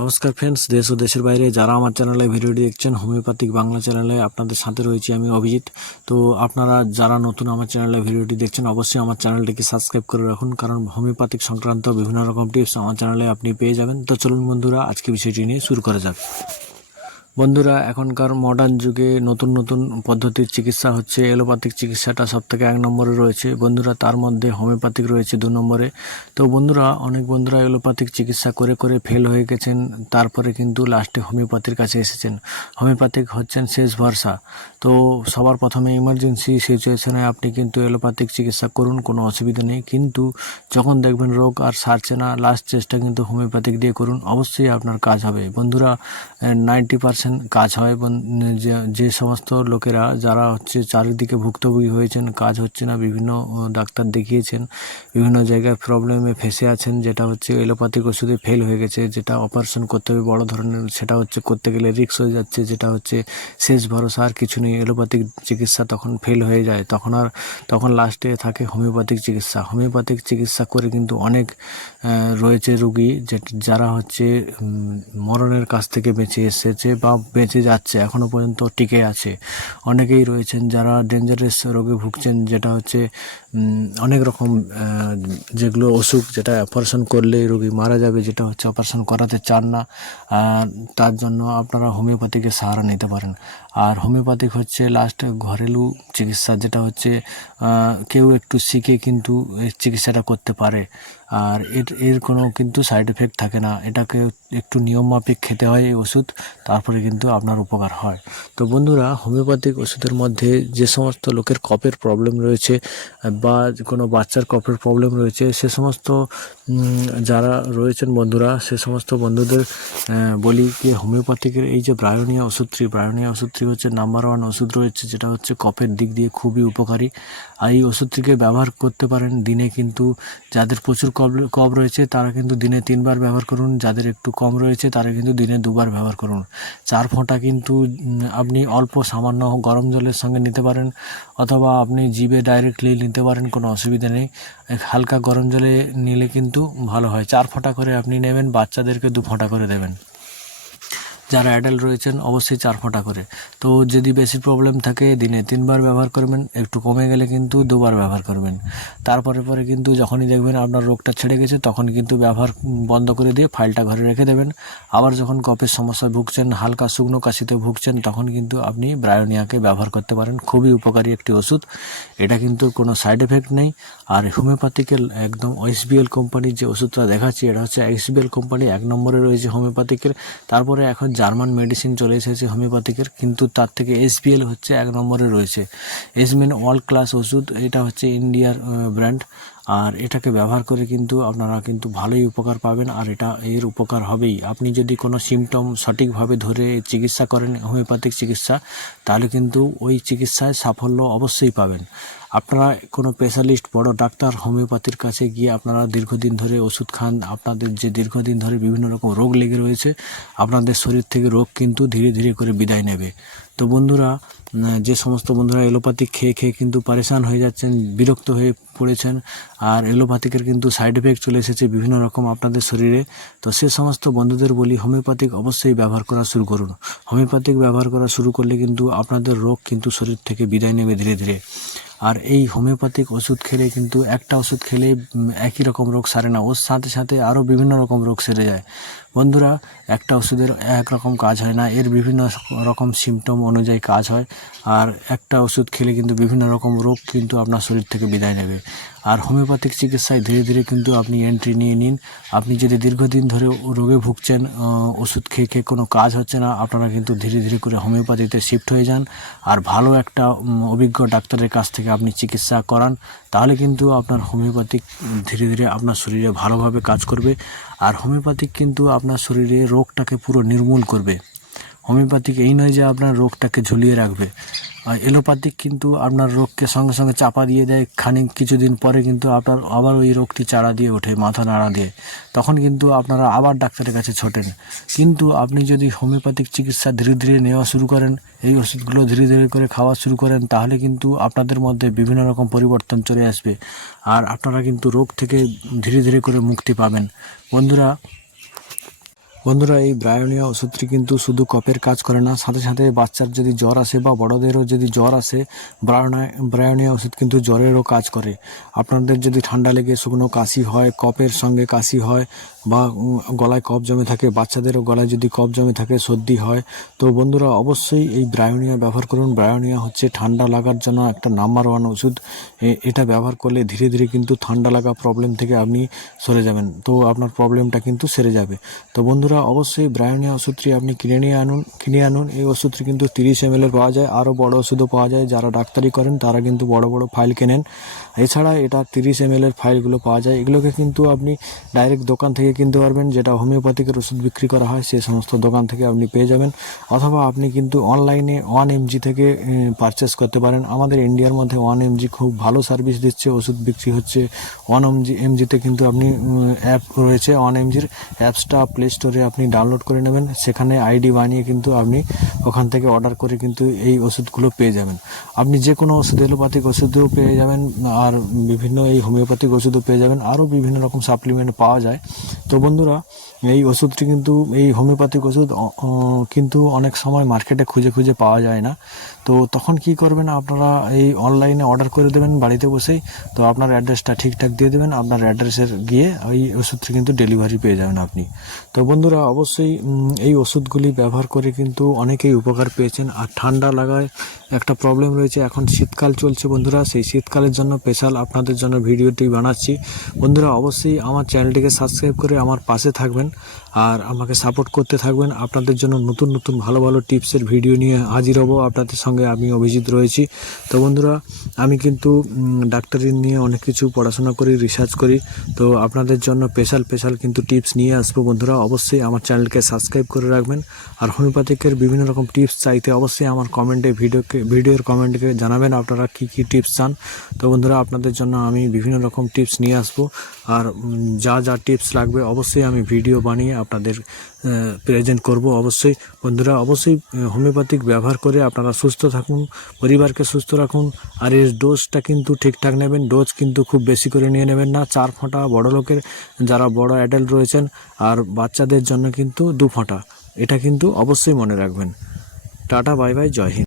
নমস্কার ফ্রেন্ডস, দেশ ও দেশের বাইরে যারা আমার চ্যানেলে ভিডিওটি দেখছেন, হোমিওপ্যাথিক বাংলা চ্যানেলে আপনাদের সাথে রয়েছি আমি অভিজিৎ। তো আপনারা যারা নতুন আমার চ্যানেলে ভিডিওটি দেখছেন, অবশ্যই আমার চ্যানেলটিকে সাবস্ক্রাইব করে রাখুন, কারণ হোমিওপ্যাথিক সংক্রান্ত বিভিন্ন রকম টিপস আমার চ্যানেলে আপনি পেয়ে যাবেন। তো চলুন বন্ধুরা, আজকে বিষয়টি নিয়ে শুরু করা যাক। বন্ধুরা, এখনকার মডার্ন যুগে নতুন নতুন পদ্ধতির চিকিৎসা হচ্ছে। এলোপ্যাথিক চিকিৎসাটা সবথেকে 1 নম্বরে রয়েছে বন্ধুরা, তার মধ্যে হোমিওপ্যাথিক রয়েছে 2 নম্বরে। তো বন্ধুরা, অনেক বন্ধুরা এলোপ্যাথিক চিকিৎসা করে করে ফেল হয়ে গেছেন, তারপরে কিন্তু লাস্টে হোমিওপ্যাথির কাছে এসেছেন। হোমিওপ্যাথিক হচ্ছেন শেষ ভরসা। তো সবার প্রথমে ইমার্জেন্সি সিচুয়েশনে আপনি কিন্তু এলোপ্যাথিক চিকিৎসা করুন, কোনো অসুবিধা নেই। কিন্তু যখন দেখবেন রোগ আর সারছে না, লাস্ট চেষ্টা কিন্তু হোমিওপ্যাথিক দিয়ে করুন, অবশ্যই আপনার কাজ হবে বন্ধুরা। 90% কাজ হয়। যে সমস্ত লোকেরা যারা হচ্ছে চারিদিকে ভুক্তভোগী হয়েছেন, কাজ হচ্ছে না, বিভিন্ন ডাক্তার দেখিয়েছেন, বিভিন্ন জায়গায় প্রবলেমে ফেসে আছেন, যেটা হচ্ছে এলোপ্যাথিক ওষুধে ফেল হয়ে গেছে, যেটা অপারেশন করতে হবে বড় ধরনের, সেটা হচ্ছে করতে গেলে রিস্ক হয়ে যাচ্ছে, যেটা হচ্ছে শেষ ভরসা, আর কিছু নেই। এলোপ্যাথিক চিকিৎসা তখন ফেল হয়ে যায়, তখন লাস্টে থাকে হোমিওপ্যাথিক চিকিৎসা। হোমিওপ্যাথিক চিকিৎসা করে কিন্তু অনেক রয়েছে রুগী যারা হচ্ছে মরণের কাছ থেকে বেঁচে এসেছে বা বেঁচে যাচ্ছে, এখনও পর্যন্ত টিকে আছে। অনেকেই রয়েছেন যারা ডেঞ্জারাস রোগে ভুগছেন, যেটা হচ্ছে অনেক রকম যেগুলো অসুখ, যেটা অপারেশন করলে রোগী মারা যাবে, যেটা হচ্ছে অপারেশন করাতে চান না। তার জন্য আপনারা হোমিওপ্যাথিকের সাহারা নিতে পারেন। আর হোমিওপ্যাথিক হচ্ছে লাস্ট ঘরেলু চিকিৎসা, যেটা হচ্ছে কেউ একটু শিখে কিন্তু এই চিকিৎসাটা করতে পারে। আর এর কোনো কিন্তু সাইড এফেক্ট থাকে না। এটাকে একটু নিয়ম মাফিক খেতে হয় এই ওষুধ, তারপরে কিন্তু আপনার উপকার হয়। তো বন্ধুরা, হোমিওপ্যাথিক ওষুধের মধ্যে যে সমস্ত লোকের কফের প্রবলেম রয়েছে বা কোনো বাচ্চার কফের প্রবলেম রয়েছে, সে সমস্ত যারা রয়েছেন বন্ধুরা, সে সমস্ত বন্ধুদের বলি যে হোমিওপ্যাথিকের এই যে ব্রায়োনিয়া ওষুধটি হচ্ছে নাম্বার 1 ওষুধ রয়েছে, যেটা হচ্ছে কফের দিক দিয়ে খুবই উপকারী। আর এই ওষুধটিকে ব্যবহার করতে পারেন দিনে, কিন্তু যাদের প্রচুর কফ রয়েছে তারা কিন্তু দিনে 3 বার ব্যবহার করুন, যাদের একটু কম রয়েছে তারা কিন্তু দিনে 2 বার ব্যবহার করুন। 4 ফোঁটা কিন্তু আপনি অল্প সামান্য গরম জলের সঙ্গে নিতে পারেন, অথবা আপনি জিভে ডাইরেক্টলি নিতে পারেন, কোনো অসুবিধা নেই। হালকা গরম জলে নিলে কিন্তু ভালো হয়। 4 ফোঁটা করে আপনি নেবেন, বাচ্চাদেরকে 2 ফোঁটা করে দেবেন। যারা অ্যাডাল্ট রয়েছেন অবশ্যই 4 ফোঁটা করে। তো যদি বেশি প্রবলেম থাকে দিনে 3 বার ব্যবহার করবেন, একটু কমে গেলে কিন্তু 2 বার ব্যবহার করবেন। তারপরে কিন্তু যখনই দেখবেন আপনার রোগটা ছেড়ে গেছে, তখন কিন্তু ব্যবহার বন্ধ করে দিয়ে ফাইলটা ঘরে রেখে দেবেন। আবার যখন কফের সমস্যায় ভুগছেন, হালকা শুকনো কাশিতে ভুগছেন, তখন কিন্তু আপনি ব্রায়োনিয়াকে ব্যবহার করতে পারেন। খুবই উপকারী একটি ওষুধ, এটা কিন্তু কোনো সাইড এফেক্ট নেই। আর হোমিওপ্যাথিকের একদম এসবিএল কোম্পানির যে ওষুধটা দেখাচ্ছি, এটা হচ্ছে এসবিএল কোম্পানি 1 নম্বরে রয়েছে হোমিওপ্যাথিকের। তারপরে এখন জার্মান মেডিসিন চলে এসেছে হোমিওপ্যাথিকের, কিন্তু তার থেকে এসবিএল হচ্ছে 1 নম্বরে রয়েছে। এসবিএল ওয়ার্ল্ড ক্লাস ওষুধ, এটা হচ্ছে ইন্ডিয়ার ব্র্যান্ড। আর এটাকে ব্যবহার করে কিন্তু আপনারা কিন্তু ভালোই উপকার পাবেন, আর এর উপকার হবেই। আপনি যদি কোনো সিমটম সঠিকভাবে ধরে চিকিৎসা করেন হোমিওপ্যাথিক চিকিৎসা, তাহলে কিন্তু ওই চিকিৎসায় সাফল্য অবশ্যই পাবেন। আপনারা কোনো স্পেশালিস্ট বড় ডাক্তার হোমিওপ্যাথির কাছে গিয়ে আপনারা দীর্ঘদিন ধরে ওষুধ খান, আপনাদের যে দীর্ঘদিন ধরে বিভিন্ন রকম রোগ লেগে রয়েছে, আপনাদের শরীর থেকে রোগ কিন্তু ধীরে ধীরে করে বিদায় নেবে। তো বন্ধুরা, যে সমস্ত বন্ধুরা এলোপ্যাথিক খেয়ে খেয়ে কিন্তু পরেশান হয়ে যাচ্ছেন, বিরক্ত হয়ে পড়েছেন, আর এলোপ্যাথিকের কিন্তু সাইড এফেক্ট চলে এসেছে বিভিন্ন রকম আপনাদের শরীরে, তো সে সমস্ত বন্ধুদের বলি হোমিওপ্যাথিক অবশ্যই ব্যবহার করা শুরু করুন। হোমিওপ্যাথিক ব্যবহার করা শুরু করলে কিন্তু আপনাদের রোগ কিন্তু শরীর থেকে বিদায় নেবে ধীরে ধীরে। আর এই হোমিওপ্যাথিক ওষুধ খেলে কিন্তু একটা ওষুধ খেলে একই রকম রোগ সারে না, ওর সাথে সাথে আরও বিভিন্ন রকম রোগ সেরে যায়। বন্ধুরা, একটা ওষুধের এক রকম কাজ হয় না, এর বিভিন্ন রকম সিমটম অনুযায়ী কাজ হয়। আর একটা ওষুধ খেলে কিন্তু বিভিন্ন রকম রোগ কিন্তু আপনার শরীর থেকে বিদায় নেবে। আর হোমিওপ্যাথিক চিকিৎসায় ধীরে ধীরে কিন্তু আপনি এন্ট্রি নিয়ে নিন। আপনি যদি দীর্ঘদিন ধরে রোগে ভুগছেন, ওষুধ খেয়ে খেয়ে কোনো কাজ হচ্ছে না, আপনারা কিন্তু ধীরে ধীরে করে হোমিওপ্যাথিতে শিফট হয়ে যান। আর ভালো একটা অভিজ্ঞ ডাক্তারের কাছ থেকে আপনি চিকিৎসা করান, তাহলে কিন্তু আপনার হোমিওপ্যাথিক ধীরে ধীরে আপনার শরীরে ভালোভাবে কাজ করবে। আর হোমিওপ্যাথিক কিন্তু আপনার শরীরে রোগটাকে পুরো নির্মূল করবে। হোমিওপ্যাথিক এই নয় যে আপনার রোগটাকে ঝুলিয়ে রাখবে। আর এলোপ্যাথিক কিন্তু আপনার রোগকে সঙ্গে সঙ্গে চাপা দিয়ে দেয়, কিছুদিন পরে কিন্তু আপনার আবার ওই রোগটি চাড়া দিয়ে ওঠে, মাথা নাড়া দিয়ে, তখন কিন্তু আপনারা আবার ডাক্তারের কাছে ছোটেন। কিন্তু আপনি যদি হোমিওপ্যাথিক চিকিৎসা ধীরে ধীরে নেওয়া শুরু করেন, এই ওষুধগুলো ধীরে ধীরে করে খাওয়া শুরু করেন, তাহলে কিন্তু আপনাদের মধ্যে বিভিন্ন রকম পরিবর্তন চলে আসবে, আর আপনারা কিন্তু রোগ থেকে ধীরে ধীরে করে মুক্তি পাবেন। বন্ধুরা, বন্ধুরা, এই ব্রায়োনিয়া ওষুধটি কিন্তু শুধু কফের কাজ করে না, সাথে সাথে বাচ্চার যদি জ্বর আসে বা বড়দেরও যদি জ্বর আসে, ব্রায়োনিয়া ওষুধ কিন্তু জ্বরেরও কাজ করে। আপনাদের যদি ঠান্ডা লেগে শুকনো কাশি হয়, কফের সঙ্গে কাশি হয় বা গলায় কফ জমে থাকে, বাচ্চাদেরও গলায় যদি কফ জমে থাকে, সর্দি হয়, তো বন্ধুরা অবশ্যই এই ব্রায়োনিয়া ব্যবহার করুন। ব্রায়োনিয়া হচ্ছে ঠান্ডা লাগার জন্য একটা নাম্বার 1 ওষুধ। এটা ব্যবহার করলে ধীরে ধীরে কিন্তু ঠান্ডা লাগা প্রবলেম থেকে আপনি সরে যাবেন, তো আপনার প্রবলেমটা কিন্তু সেরে যাবে। তো বন্ধুরা অবশ্যই ব্রায়োনিয়া ওষুধটি আপনি কিনে আনুন। এই ওষুধটি কিন্তু 30 ml পাওয়া যায়, আরও বড় ওষুধও পাওয়া যায়। যারা ডাক্তারি করেন তারা কিন্তু বড় বড় ফাইল কেনেন। এছাড়া এটা 30 ml ফাইলগুলো পাওয়া যায়। এগুলোকে কিন্তু আপনি ডাইরেক্ট দোকান থেকে কিনতে পারবেন, যেটা হোমিওপ্যাথিকের ওষুধ বিক্রি করা হয় সেই সমস্ত দোকান থেকে আপনি পেয়ে যাবেন, অথবা আপনি কিন্তু অনলাইনে 1 mg থেকে পারচেস করতে পারেন। আমাদের ইন্ডিয়ার মধ্যে 1 mg খুব ভালো সার্ভিস দিচ্ছে, ওষুধ বিক্রি হচ্ছে 1 mg-তে। কিন্তু আপনি অ্যাপ রয়েছে 1 mg-র অ্যাপসটা প্লে স্টোরে আপনি ডাউনলোড করে নেবেন, সেখানে আইডি বানিয়ে কিন্তু আপনি ওখান থেকে অর্ডার করে কিন্তু এই ওষুধগুলো পেয়ে যাবেন। আপনি যে কোনো ওষুধ, এলোপ্যাথিক ওষুধও পেয়ে যাবেন, আর বিভিন্ন এই হোমিওপ্যাথিক ওষুধও পেয়ে যাবেন, আরও বিভিন্ন রকম সাপ্লিমেন্ট পাওয়া যায়। তো বন্ধুরা, এই ওষুধটি কিন্তু, এই হোমিওপ্যাথিক ওষুধ কিন্তু অনেক সময় মার্কেটে খুঁজে খুঁজে পাওয়া যায় না। তো তখন কি করবেন, আপনারা এই অনলাইনে অর্ডার করে দেবেন বাড়িতে বসেই। তো আপনার অ্যাড্রেসটা ঠিকঠাক দিয়ে দেবেন, আপনার অ্যাড্রেসের গিয়ে ওই ওষুধটি কিন্তু ডেলিভারি পেয়ে যাবেন আপনি। তো বন্ধুরা অবশ্যই এই ওষুধগুলি ব্যবহার করে কিন্তু অনেকেই উপকার পেয়েছেন। আর ঠান্ডা লাগায় একটা প্রবলেম রয়েছে, এখন শীতকাল চলছে বন্ধুরা, সেই শীতকালের জন্য স্পেশাল আপনাদের জন্য ভিডিওটি বানাচ্ছি। বন্ধুরা অবশ্যই আমার চ্যানেলটিকে সাবস্ক্রাইব করে আমার পাশে থাকবেন আর আমাকে সাপোর্ট করতে থাকবেন। আপনাদের জন্য নতুন নতুন ভালো ভালো টিপসের ভিডিও নিয়ে হাজির হব আপনাদের সঙ্গে। আমি অভিজিৎ রয়েছি। তো বন্ধুরা, আমি কিন্তু ডাক্তারি নিয়ে অনেক কিছু পড়াশোনা করি, রিসার্চ করি। তো আপনাদের জন্য স্পেশাল কিন্তু টিপস নিয়ে আসবো। বন্ধুরা অবশ্যই আমার চ্যানেলকে সাবস্ক্রাইব করে রাখবেন। আর হোমিওপ্যাথিকের বিভিন্ন রকম টিপস চাইতে অবশ্যই আমার কমেন্টে ভিডিওর কমেন্টকে জানাবেন আপনারা কী টিপস চান। তো বন্ধুরা, আপনাদের জন্য আমি বিভিন্ন রকম টিপস নিয়ে আসবো। আর যা টিপস লাগবে অবশ্যই আমি ভিডিও বানিয়ে আপনাদের প্রেজেন্ট করব। অবশ্যই বন্ধুরা, অবশ্যই হোমিওপ্যাথিক ব্যবহার করে আপনারা সুস্থ থাকুন, পরিবারকে সুস্থ রাখুন। আর এর ডোজটা কিন্তু ঠিকঠাক নেবেন, ডোজ কিন্তু খুব বেশি করে নিয়ে নেবেন না। 4 ফোঁটা বড় লোকের, যারা বড় অ্যাডাল্ট রয়েছেন, আর বাচ্চাদের জন্য কিন্তু 2 ফোঁটা। এটা কিন্তু অবশ্যই মনে রাখবেন। টাটা, বাই বাই, জয় হিন্দ।